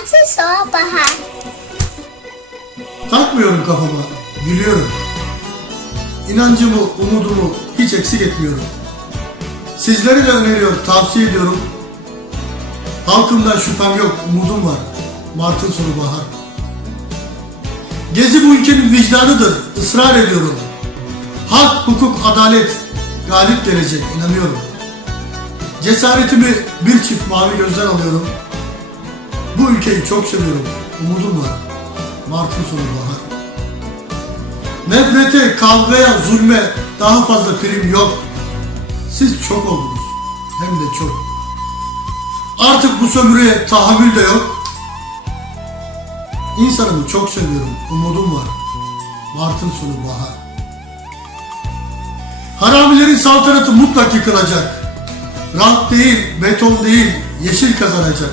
Martın sonu bahar. Takmıyorum kafama, gülüyorum. İnancımı, umudumu hiç eksik etmiyorum. Sizleri de öneriyor, tavsiye ediyorum. Halkımdan şüphem yok, umudum var. Mart'ın sonu bahar. Gezi bu ülkenin vicdanıdır, ısrar ediyorum. Hak, hukuk, adalet galip gelecek, inanıyorum. Cesaretimi bir çift mavi gözden alıyorum. Bu ülkeyi çok seviyorum, umudum var. Mart'ın sonu bahar. Nefrete, kavgaya, zulme daha fazla prim yok. Siz çok oldunuz. Hem de çok. Artık bu sömürüye tahammül de yok. İnsanımı çok seviyorum. Umudum var. Mart'ın sonu bahar. Haramilerin saltanatı mutlak yıkılacak. Rant değil, beton değil, yeşil kazanacak.